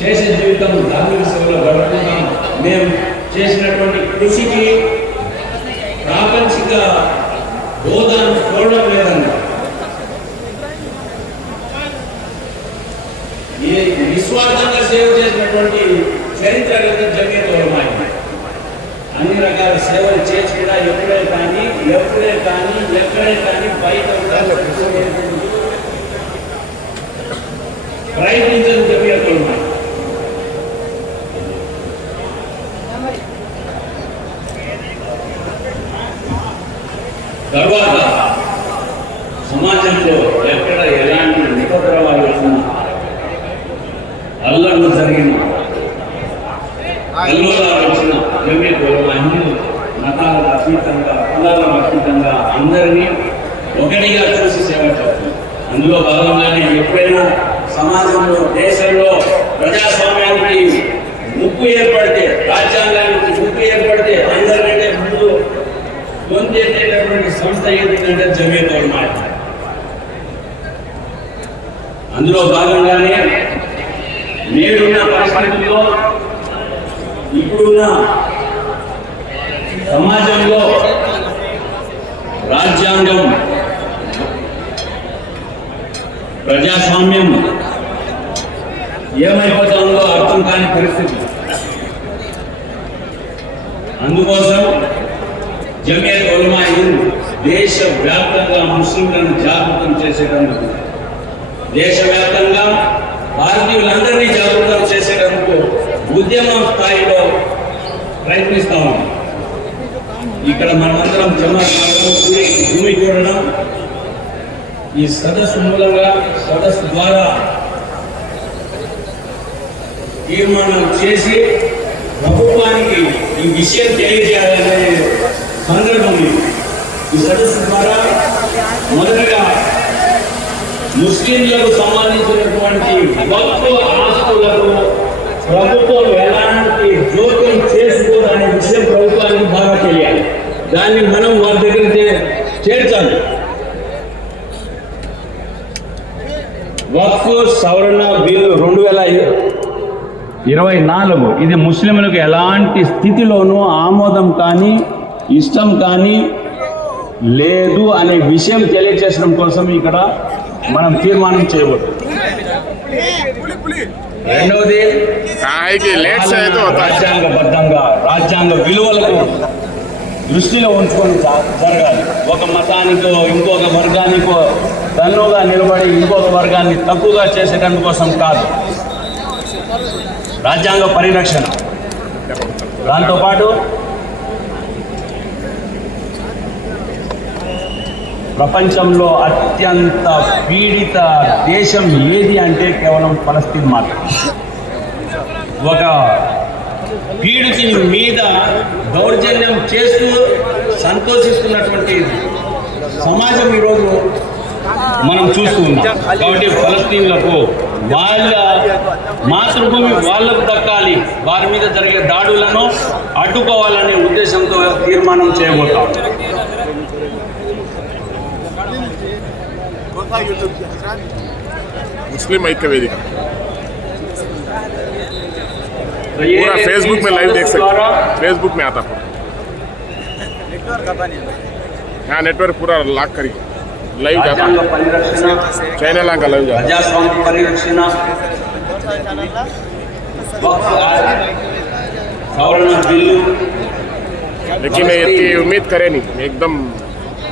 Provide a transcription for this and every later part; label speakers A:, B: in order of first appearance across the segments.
A: చేసే జీవితం ధార్మిక సేవలో గడుపుతున్నాం. మేము చేసినటువంటి కృషికి ప్రాపంచిక హోదాను చూడడం లేదండి. ఈ నిస్వార్థంగా సేవ చేసినటువంటి చరిత్ర కలిగిన జమీయత్ అన్ని రకాల సేవలు చేసి కూడా ఎప్పుడే కానీ ఎప్పుడే కానీ ఎక్కడే కానీ బయట ప్రయత్నం తర్వాత సమాజంలో ఎక్కడ ఎలాంటి ఉపద్రవాలు వచ్చినా అల్లర్లు జరిగిన ఎల్లోలాలు వచ్చిన జమీయత్ అన్ని మతాలకు అతీతంగా కులాలకు అతీతంగా అందరినీ ఒకటిగా చూసి సేవ చేస్తుంది అందులో భాగంగానే ఎప్పుడైనా సమాజంలో దేశంలో ప్రజాస్వామ్యానికి ముప్పు ఏర్పడితే రాజ్యాంగాన్ని ముప్పు ఏర్పడితే అందరికంటే ముందు పొందేటటువంటి అంటే ఏంటంటే అనమాట అందులో భాగంగానే నేడున్న పరిస్థితుల్లో ఇప్పుడున్న సమాజంలో రాజ్యాంగం ప్రజాస్వామ్యం ఏమైపోతుందో అర్థం కాని పరిస్థితి. అందుకోసం జమియత్ ఉలమా హింద్ దేశ వ్యాప్తంగా ముస్లింలను జాగృతం చేసేటందుకు దేశవ్యాప్తంగా భారతీయులందరినీ జాగృతం చేసేటందుకు ఉద్యమం స్థాయిలో ప్రయత్నిస్తా ఉన్నాం. ఇక్కడ మనమందరం జమా భూమి- చూడడం ఈ సదస్సు మూలంగా సదస్సు ద్వారా తీర్మానం చేసి ప్రభుత్వానికి ఈ విషయం తెలియజేయాలనే సందర్భం ఈ సదస్సు ద్వారా మొదటగా ముస్లింలకు సంబంధించినటువంటి వక్ఫ్ ఆస్తులకు ప్రభుత్వం ఎలాంటి జోక్యం చేసుకోదనే విషయం ప్రభుత్వానికి బాగా తెలియాలి. దాన్ని మనం వారి దగ్గర చేర్చాలి. వక్ఫ్ సవరణ బిల్లు రెండు వేల ఇరవై నాలుగు. ఇది ముస్లింలకు ఎలాంటి స్థితిలోనూ ఆమోదం కానీ ఇష్టం కానీ లేదు అనే విషయం తెలియజేసడం కోసం ఇక్కడ మనం తీర్మానం
B: చేయబోతుంది
A: రాజ్యాంగబద్ధంగా రాజ్యాంగ విలువలకు దృష్టిలో ఉంచుకొని జరగాలి. ఒక మతానికో ఇంకొక వర్గానికో తన్నుగా నిలబడి ఇంకొక వర్గాన్ని తక్కువగా చేసేటందు కోసం కాదు. రాజ్యాంగ పరిరక్షణ. దాంతోపాటు ప్రపంచంలో అత్యంత పీడిత దేశం ఏది అంటే కేవలం ఫలస్తీన్ మాత్రమే. ఒక పీడితుని మీద దౌర్జన్యం చేస్తూ సంతోషిస్తున్నటువంటి సమాజం ఈరోజు మనం చూస్తూ ఉన్నాం. కాబట్టి ఫలస్తీన్లకు వాళ్ళ మాతృభూమి వాళ్ళకు దక్కాలి. వారి మీద జరిగే దాడులను అడ్డుకోవాలనే ఉద్దేశంతో తీర్మానం చేయబోతాం.
B: आपका यूट्यूब चैनल मुस्लिम ऐक्य वेदिका। पूरा फेसबुक में लाइव देख सकते फेसबुक में आता पूरा। हाँ। नेटवर्क पूरा लाख करी। लाइव जाता। चैनल का लाइव जाता। लेकिन ये उम्मीद करें नहीं। एकदम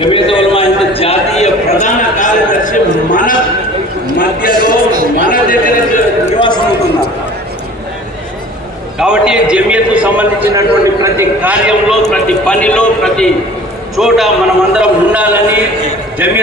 A: జమీయత్ జాతీయ ప్రధాన కార్యదర్శి మన మధ్యలో మన దగ్గర నివాసం ఉంటున్నారు. కాబట్టి జమియత్కు సంబంధించినటువంటి ప్రతి కార్యంలో ప్రతి పనిలో ప్రతి చోట మనమందరం ఉండాలని జమియత్